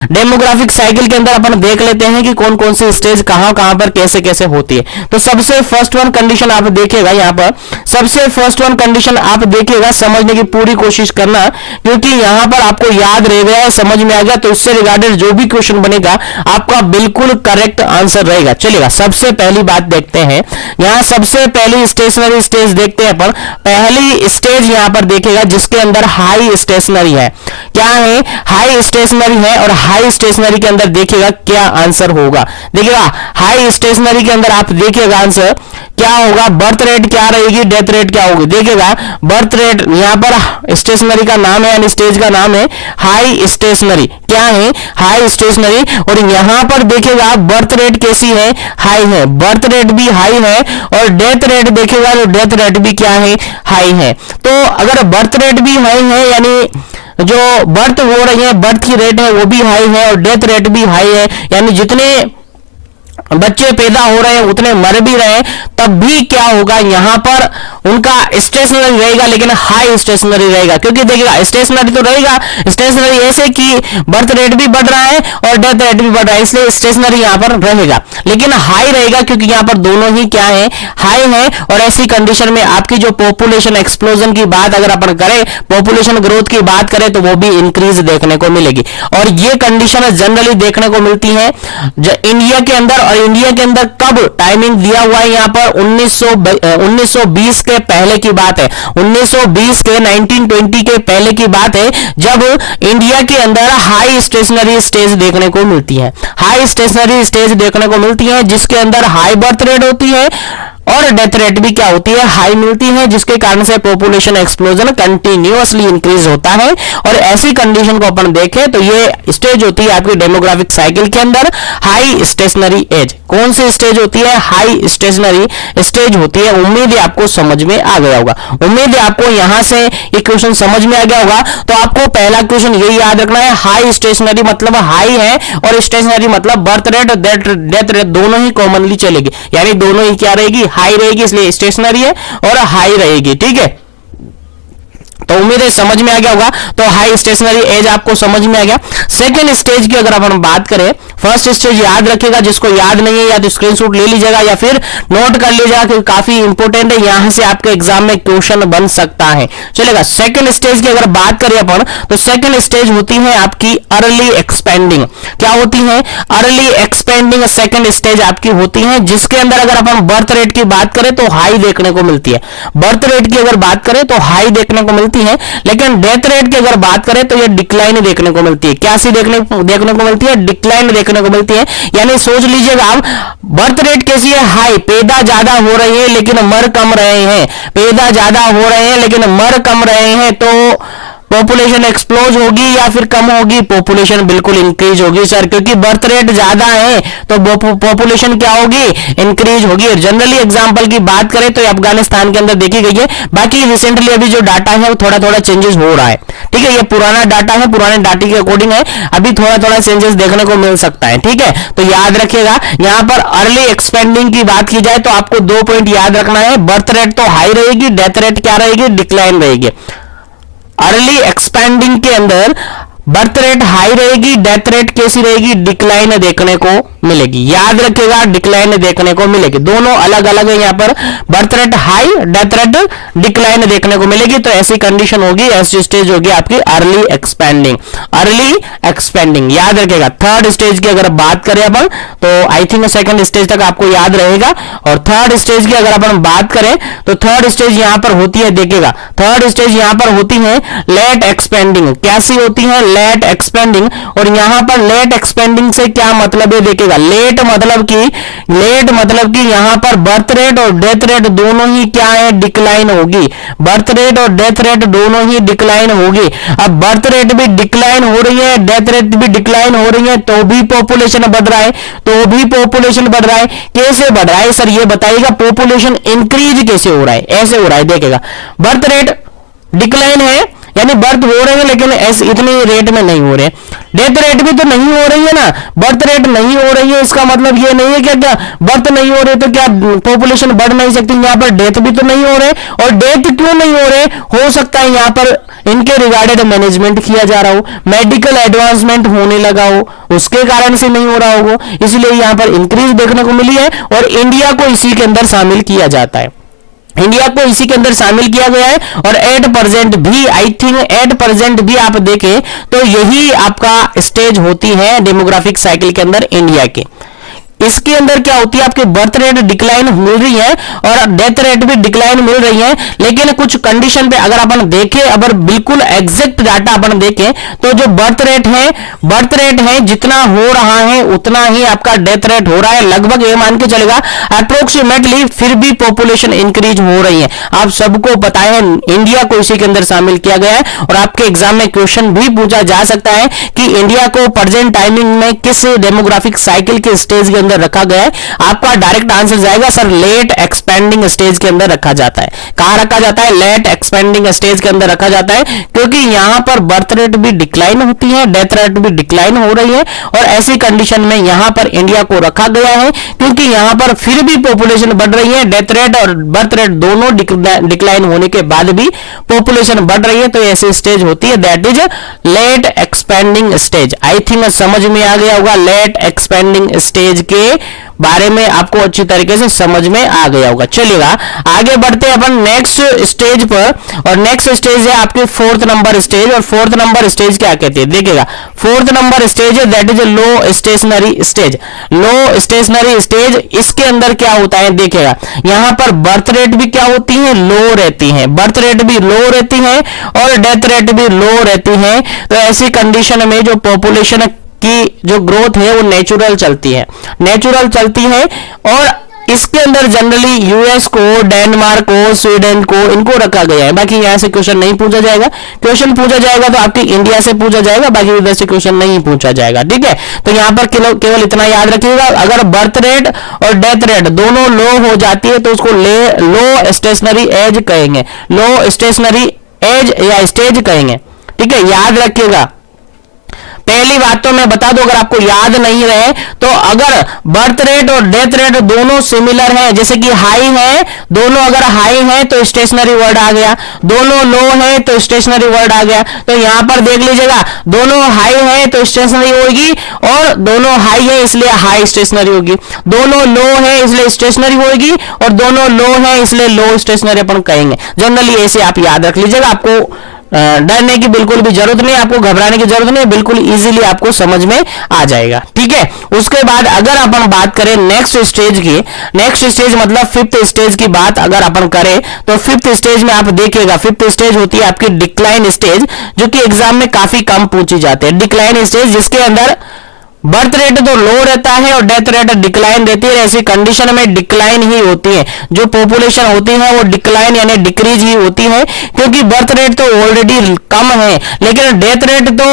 Demographic cycle के अंदर अपन देख लेते हैं कि कौन कौन सी स्टेज कहां कहां पर कैसे कैसे होती है। तो सबसे फर्स्ट वन कंडीशन आप देखिएगा, यहां पर सबसे फर्स्ट वन कंडीशन आप देखिएगा, समझने की पूरी कोशिश करना, क्योंकि यहां पर आपको याद रह गया है, समझ में आ गया, तो इससे रिगार्डेड जो भी क्वेश्चन बनेगा आपका बिल्कुल करेक्ट आंसर रहेगा। चलिएगा, सबसे पहली बात देखते हैं, यहां सबसे पहली स्टेशनरी स्टेज देखते हैं अपन। पहली स्टेज यहां पर देखिएगा जिसके अंदर हाई स्टेशनरी है। क्या है? हाई स्टेशनरी है। और हाई स्टेशनरी के अंदर देखिएगा क्या आंसर होगा। देखिएगा हाई स्टेशनरी के अंदर आप देखिएगा आंसर क्या होगा, बर्थ रेट क्या रहेगी, डेथ रेट क्या होगी। देखिएगा बर्थ रेट, यहां पर स्टेशनरी का नाम है, स्टेज का नाम है हाई स्टेशनरी। क्या है? High stationary. और यहां पर देखिएगा बर्थ रेट कैसी है, हाई है, बर्थ रेट भी हाई है। और डेथ रेट देखिएगा तो डेथ रेट भी क्या है, हाई है। तो अगर बर्थ रेट भी हाई है, यानी जो बर्थ हो रही है, बर्थ की रेट है वो भी हाई है, और डेथ रेट भी हाई है, यानी जितने बच्चे पैदा हो रहे हैं उतने मर भी रहे हैं, तब भी क्या होगा, यहां पर उनका स्टेशनरी रहेगा लेकिन हाई स्टेशनरी रहेगा। क्योंकि देखिएगा स्टेशनरी तो रहेगा, स्टेशनरी ऐसे कि बर्थ रेट भी बढ़ रहा है और डेथ रेट भी बढ़ रहा है, इसलिए स्टेशनरी यहां पर रहेगा, लेकिन हाई रहेगा क्योंकि यहां पर दोनों ही क्या है, हाई है। और ऐसी कंडीशन में आपकी जो पॉपुलेशन एक्सप्लोजन की बात अगर अपन करें, पॉपुलेशन ग्रोथ की बात करें, तो वो भी इंक्रीज देखने को मिलेगी। और ये कंडीशन जनरली देखने को मिलती है इंडिया के अंदर। और इंडिया के अंदर कब टाइमिंग दिया हुआ है, यहां पर 1920 के पहले की बात है, 1920 के 1920 के पहले की बात है, जब इंडिया के अंदर हाई स्टेशनरी स्टेज देखने को मिलती है। हाई स्टेशनरी स्टेज देखने को मिलती है जिसके अंदर हाई बर्थ रेट होती है और डेथ रेट भी क्या होती है, हाई मिलती है, जिसके कारण से पॉपुलेशन एक्सप्लोजन कंटिन्यूअसली इंक्रीज होता है। और ऐसी कंडीशन को अपन देखें तो ये स्टेज होती है आपकी डेमोग्राफिक साइकिल के अंदर हाई स्टेशनरी एज। कौन सी स्टेज होती है? हाई स्टेशनरी स्टेज होती है। उम्मीद है आपको समझ में आ गया होगा, उम्मीद है आपको यहां से ये क्वेश्चन समझ में आ गया होगा। तो आपको पहला क्वेश्चन यही याद रखना है, हाई स्टेशनरी मतलब हाई है, और स्टेशनरी मतलब बर्थ रेट और डेथ रेट दोनों ही कॉमनली चलेगी, यानी दोनों ही क्या रहेगी, हाई रहेगी, इसलिए स्टेशनरी है और हाई रहेगी। ठीक है, तो उम्मीद है समझ में आ गया होगा। तो हाई स्टेशनरी एज आपको समझ में आ गया। सेकंड स्टेज की अगर अपन बात करें, फर्स्ट स्टेज याद रखेगा, जिसको याद नहीं है या तो स्क्रीनशॉट ले लीजिएगा या फिर नोट कर लीजिएगा, क्योंकि काफी इंपॉर्टेंट है, यहां से आपके एग्जाम में क्वेश्चन बन सकता है। चलेगा, सेकंड स्टेज की अगर बात करें अपन, तो सेकंड स्टेज होती है आपकी अर्ली एक्सपेंडिंग। क्या होती है? अर्ली एक्सपेंडिंग सेकंड स्टेज आपकी होती है, जिसके अंदर अगर अपन बर्थ रेट की बात करें तो हाई देखने को मिलती है। बर्थ रेट की अगर बात करें तो हाई देखने को मिलती है, लेकिन डेथ रेट की अगर बात करें तो ये डिक्लाइन देखने को मिलती है। क्या सी देखने को मिलती है? डिक्लाइन देखने को मिलती है। यानी सोच लीजिएगा आप, बर्थ रेट कैसी है? हाई, पैदा ज्यादा हो रहे हैं लेकिन मर कम रहे हैं, पैदा ज्यादा हो रहे हैं लेकिन मर कम रहे हैं, तो पॉपुलेशन एक्सप्लोज होगी या फिर कम होगी? पॉपुलेशन बिल्कुल इंक्रीज होगी सर, क्योंकि बर्थ रेट ज्यादा है तो पॉपुलेशन क्या होगी? इंक्रीज होगी। जनरली एग्जांपल की बात करें तो अफगानिस्तान के अंदर देखी गई है, बाकी रिसेंटली अभी जो डाटा है वो थोड़ा थोड़ा चेंजेस हो रहा है। ठीक है, ये पुराना डाटा है, पुराने डाटे के अकॉर्डिंग है, अभी थोड़ा थोड़ा चेंजेस देखने को मिल सकता है। ठीक है, तो याद रखिएगा, यहां पर अर्ली एक्सपेंडिंग की बात की जाए तो आपको 2 पॉइंट याद रखना है, बर्थ रेट तो हाई रहेगी, डेथ रेट क्या रहेगी? डिक्लाइन रहेगी। अर्ली एक्सपेंडिंग के अंदर बर्थ रेट हाई रहेगी, डेथ रेट कैसी रहेगी? डिक्लाइन देखने को मिलेगी। याद रखिएगा, डिक्लाइन देखने को मिलेगी, दोनों अलग अलग है। यहां पर birth rate high, death rate decline देखने को मिलेगी। तो ऐसी कंडीशन होगी, ऐसी स्टेज होगी आपकी अर्ली एक्सपेंडिंग। अर्ली एक्सपेंडिंग याद रखिएगा। थर्ड स्टेज की अगर बात करें अपन, तो आई थिंक सेकंड स्टेज तक आपको याद रहेगा। और थर्ड स्टेज की अगर अपन बात करें तो थर्ड स्टेज यहां पर होती है, देखिएगा थर्ड स्टेज यहां पर होती है लेट एक्सपेंडिंग। कैसी होती है? Late expanding. और यहां पर लेट एक्सपेंडिंग से क्या मतलब है? देखिएगा, लेट मतलब कि यहां पर बर्थ रेट और डेथ रेट दोनों ही क्या है? डिक्लाइन होगी। बर्थ रेट और डेथ रेट दोनों ही डिक्लाइन होगी। अब बर्थ रेट भी डिक्लाइन हो रही है, डेथ रेट भी डिक्लाइन हो रही है, तो भी पॉपुलेशन बढ़ रहा है, कैसे बढ़ रहा है सर ये बताइएगा? पॉपुलेशन इंक्रीज कैसे हो रहा है? ऐसे हो रहा है, देखिएगा बर्थ रेट डिक्लाइन है यानी बर्थ हो रहे हैं लेकिन ऐसे इतने रेट में नहीं हो रहे। डेथ रेट भी तो नहीं हो रही है ना, बर्थ रेट नहीं हो रही है, इसका मतलब ये नहीं है क्या बर्थ नहीं हो रहे तो क्या पॉपुलेशन बढ़ नहीं सकती। यहाँ पर डेथ भी तो नहीं हो रहे, और डेथ क्यों नहीं हो रहे, हो सकता है यहाँ पर इनके रिगार्डेड मैनेजमेंट किया जा रहा हो, मेडिकल एडवांसमेंट होने लगा हो, उसके कारण से नहीं हो रहा होगा, इसलिए यहाँ पर इंक्रीज देखने को मिली है। और इंडिया को इसी के अंदर शामिल किया जाता है, इंडिया को इसी के अंदर शामिल किया गया है। और एट प्रेजेंट भी, आई थिंक एट प्रेजेंट भी आप देखें तो यही आपका स्टेज होती है डेमोग्राफिक साइकिल के अंदर इंडिया के। इसके अंदर क्या होती है, आपके बर्थ रेट डिक्लाइन मिल रही है और डेथ रेट भी डिक्लाइन मिल रही है, लेकिन कुछ कंडीशन पे अगर अपन देखें, अगर बिल्कुल एग्जैक्ट डाटा अपन देखें तो जो बर्थ रेट है जितना हो रहा है उतना ही आपका डेथ रेट हो रहा है, लगभग ये मान के चलेगा अप्रोक्सीमेटली, फिर भी पॉपुलेशन इंक्रीज हो रही है। आप सबको पता है इंडिया को इसी के अंदर शामिल किया गया है, और आपके एग्जाम में क्वेश्चन भी पूछा जा सकता है कि इंडिया को प्रेजेंट टाइमिंग में किस डेमोग्राफिक साइकिल के स्टेज के रखा गया है। आपका डायरेक्ट आंसर जाएगा सर लेट एक्सपेंडिंग स्टेज के अंदर रखा जाता है। कहां रखा जाता है, लेट एक्सपेंडिंग स्टेज के अंदर रखा जाता है, क्योंकि यहां पर बर्थ रेट भी डिक्लाइन होती है, डेथ रेट भी डिक्लाइन हो रही है, और ऐसी कंडीशन में यहां पर इंडिया को रखा गया है, क्योंकि यहां पर फिर भी पॉपुलेशन बढ़ रही है, डेथ रेट और बर्थ रेट दोनों डिक्लाइन होने के बाद भी पॉपुलेशन बढ़ रही है, तो ऐसी स्टेज होती है, that is late expanding stage. I think समझ में आ गया होगा, लेट एक्सपेंडिंग स्टेज के बारे में आपको अच्छी तरीके से समझ में आ गया होगा। चलिएगा आगे बढ़ते हैं अपन नेक्स्ट स्टेज पर, और नेक्स्ट स्टेज है आपके फोर्थ नंबर स्टेज। और फोर्थ नंबर स्टेज क्या कहते हैं, देखिएगा फोर्थ नंबर स्टेज है that is low stationary stage. Low stationary stage, इसके अंदर क्या होता है, देखिएगा यहां पर बर्थ रेट भी क्या होती है, लो रहती है, बर्थ रेट भी लो रहती है और डेथ रेट भी लो रहती है। तो ऐसी कंडीशन में जो पॉपुलेशन की जो ग्रोथ है वो नेचुरल चलती है, और इसके अंदर जनरली यूएस को, डेनमार्क को, स्वीडन को, इनको रखा गया है। बाकी यहां से क्वेश्चन नहीं पूछा जाएगा, क्वेश्चन पूछा जाएगा तो आपके इंडिया से पूछा जाएगा, बाकी उधर से क्वेश्चन नहीं पूछा जाएगा, ठीक है। तो यहां पर केवल इतना याद रखिएगा, अगर बर्थ रेट और डेथ रेट दोनों लो हो जाती है तो उसको लो स्टेशनरी एज कहेंगे, लो स्टेशनरी एज या स्टेज कहेंगे, ठीक है, याद रखिएगा। पहली बात तो मैं बता दूं, अगर आपको याद नहीं रहे तो अगर बर्थ रेट और डेथ रेट दोनों सिमिलर हैं, जैसे कि हाई है, दोनों अगर हाई है तो स्टेशनरी वर्ड आ गया, दोनों लो है तो स्टेशनरी वर्ड आ गया। तो यहां पर देख लीजिएगा, दोनों हाई है तो स्टेशनरी होगी, और दोनों हाई है इसलिए हाई स्टेशनरी होगी, दोनों लो है इसलिए स्टेशनरी होगी, और दोनों लो है इसलिए लो स्टेशनरी अपन कहेंगे। जनरली ऐसे आप याद रख लीजिएगा, आपको डरने की बिल्कुल भी जरूरत नहीं, आपको घबराने की जरूरत नहीं, बिल्कुल इजीली आपको समझ में आ जाएगा, ठीक है। उसके बाद अगर अपन बात करें नेक्स्ट स्टेज की, नेक्स्ट स्टेज मतलब फिफ्थ स्टेज की बात अगर अपन करें तो फिफ्थ स्टेज में आप देखिएगा, फिफ्थ स्टेज होती है आपकी डिक्लाइन स्टेज, जो कि एग्जाम में काफी कम पूछी जाती है। डिक्लाइन स्टेज जिसके अंदर बर्थ रेट तो लो रहता है और डेथ रेट डिक्लाइन रहती है, ऐसी कंडीशन में डिक्लाइन ही होती है, जो पॉपुलेशन होती है वो डिक्लाइन यानी डिक्रीज ही होती है, क्योंकि बर्थ रेट तो ऑलरेडी कम है, लेकिन डेथ रेट तो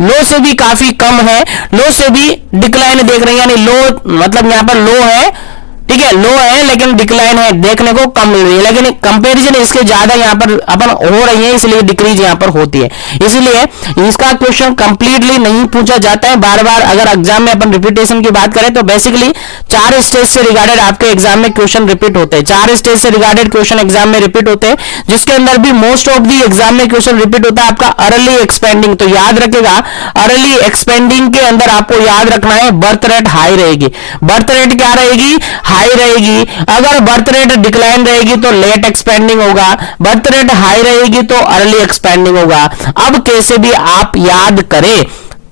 लो से भी काफी कम है, लो से भी डिक्लाइन देख रहे हैं, यानी लो मतलब यहां पर लो है, ठीक है, लो है लेकिन डिक्लाइन है, देखने को कम मिल रही है, लेकिन कंपैरिजन इसके ज्यादा यहां पर अपन हो रही है, इसलिए डिक्रीज यहां पर होती है। इसलिए इसका क्वेश्चन कंप्लीटली नहीं पूछा जाता है बार बार। अगर एग्जाम में अपन रिपीटेशन की बात करें तो बेसिकली 4 स्टेज से रिगार्डेड आपके एग्जाम में क्वेश्चन रिपीट होते हैं, 4 स्टेज से रिगार्डेड क्वेश्चन एग्जाम में रिपीट होते हैं, जिसके अंदर भी मोस्ट ऑफ दी एग्जाम में क्वेश्चन रिपीट होता है आपका अर्ली एक्सपेंडिंग। तो याद रखेगा, अर्ली एक्सपेंडिंग के अंदर आपको याद रखना है बर्थ रेट हाई रहेगी, बर्थ रेट क्या रहेगी, हाई रहेगी। अगर बर्थ रेट डिक्लाइन रहेगी तो लेट एक्सपेंडिंग होगा, बर्थ रेट हाई रहेगी तो अर्ली एक्सपेंडिंग होगा। अब कैसे भी आप याद करें,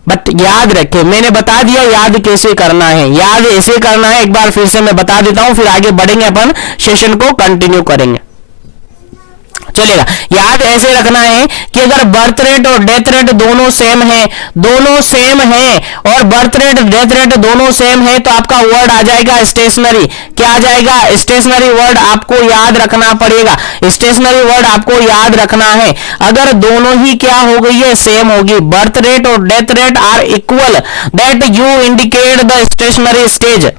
बट याद रखें, मैंने बता दिया याद कैसे करना है, याद ऐसे करना है, एक बार फिर से मैं बता देता हूं, फिर आगे बढ़ेंगे, अपन सेशन को कंटिन्यू करेंगे। चलेगा, याद ऐसे रखना है कि अगर बर्थ रेट और डेथ रेट दोनों सेम है, दोनों सेम है, और बर्थ रेट डेथ रेट दोनों सेम है, तो आपका वर्ड आ जाएगा स्टेशनरी। क्या आ जाएगा, स्टेशनरी वर्ड आपको याद रखना पड़ेगा, स्टेशनरी वर्ड आपको याद रखना है। अगर दोनों ही क्या हो गई है, सेम होगी, बर्थ रेट और death rate are equal, that you indicate the stationary stage.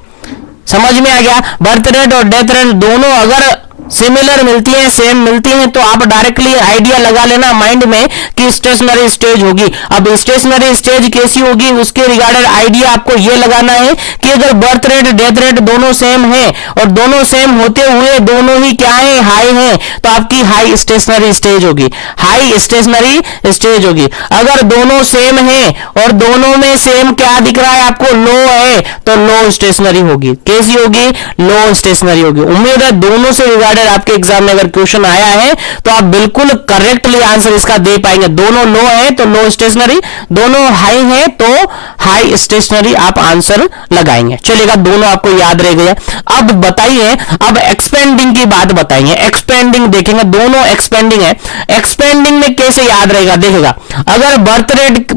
समझ में आ गया, बर्थ रेट और डेथ रेट दोनों अगर सिमिलर मिलती है, सेम मिलती हैं, तो आप डायरेक्टली आइडिया लगा लेना माइंड में कि स्टेशनरी स्टेज होगी। अब स्टेशनरी स्टेज कैसी होगी उसके रिगार्डेड आइडिया आपको ये लगाना है कि अगर बर्थ रेट डेथ रेट दोनों सेम है और दोनों सेम होते हुए दोनों ही क्या है, हाई है, तो आपकी हाई स्टेशनरी स्टेज होगी, हाई स्टेशनरी स्टेज होगी। अगर दोनों सेम है और दोनों में सेम क्या दिख रहा है आपको, लो है, तो लो स्टेशनरी होगी। कैसी होगी, लो स्टेशनरी होगी। उम्मीद है दोनों से रिगार्डेड आपके एग्जाम में अगर क्वेश्चन आया है तो आप बिल्कुल करेक्टली आंसर इसका दे पाएंगे। दोनों लो है तो लो स्टेशनरी, दोनों हाई है तो हाई स्टेशनरी आप आंसर लगाएंगे। चलेगा, दोनों आपको याद रह गया। अब बताइए, अब एक्सपेंडिंग की बात बताइए। एक्सपेंडिंग देखेंगे, दोनों एक्सपेंडिंग है, एक्सपेंडिंग में कैसे याद रहेगा देखेगा। अगर बर्थ रेट,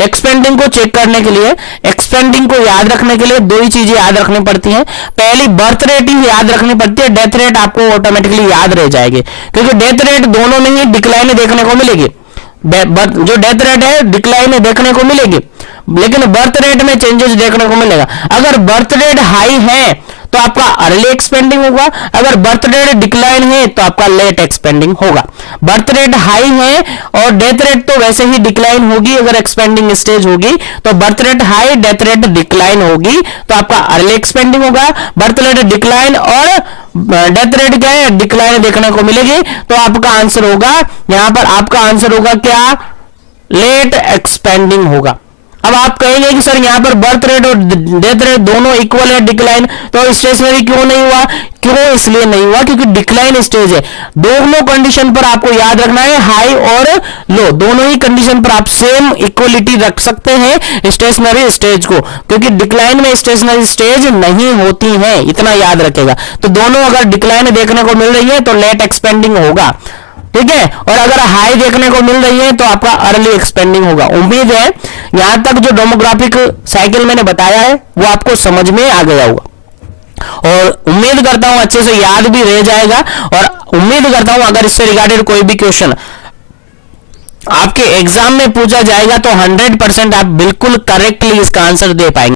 एक्सपेंडिंग को चेक करने के लिए, एक्सपेंडिंग को याद रखने के लिए दो ही चीजें याद रखनी पड़ती हैं। पहली बर्थ रेट ही याद रखनी पड़ती है, डेथ रेट आपको ऑटोमेटिकली याद रह जाएगी, क्योंकि डेथ रेट दोनों में ही डिक्लाइन देखने को मिलेगी। जो डेथ रेट है डिक्लाइन देखने को मिलेगी, लेकिन बर्थ रेट में चेंजेस देखने को मिलेगा। अगर बर्थ रेट हाई है तो आपका अर्ली एक्सपेंडिंग होगा, अगर बर्थ रेट डिक्लाइन है तो आपका लेट एक्सपेंडिंग होगा। बर्थ रेट हाई है और डेथ रेट तो वैसे ही डिक्लाइन होगी, अगर एक्सपेंडिंग स्टेज होगी तो birth rate high death rate decline होगी तो आपका अर्ली एक्सपेंडिंग होगा। बर्थ रेट डिक्लाइन और डेथ रेट क्या है, डिक्लाइन देखने को मिलेगी, तो आपका आंसर होगा, यहां पर आपका आंसर होगा क्या, लेट एक्सपेंडिंग होगा। अब आप कहेंगे कि सर यहां पर बर्थ रेट और डेथ रेट दोनों इक्वल है, डिक्लाइन तो स्टेशनरी क्यों नहीं हुआ? क्यों इसलिए नहीं हुआ क्योंकि डिक्लाइन स्टेज है। दोनों कंडीशन पर आपको याद रखना है, हाई और लो, दोनों ही कंडीशन पर आप सेम इक्वलिटी रख सकते हैं स्टेशनरी स्टेज को, क्योंकि डिक्लाइन में स्टेशनरी स्टेज नहीं होती है, इतना याद रखेगा। तो दोनों अगर डिक्लाइन देखने को मिल रही है तो लेट एक्सपेंडिंग होगा, ठीक है, और अगर हाई देखने को मिल रही है तो आपका अर्ली एक्सपेंडिंग होगा। उम्मीद है यहां तक जो डेमोग्राफिक साइकिल मैंने बताया है वो आपको समझ में आ गया होगा, और उम्मीद करता हूं अच्छे से याद भी रह जाएगा, और उम्मीद करता हूं अगर इससे रिगार्डेड कोई भी क्वेश्चन आपके एग्जाम में पूछा जाएगा तो 100% आप बिल्कुल करेक्टली इसका आंसर दे पाएंगे।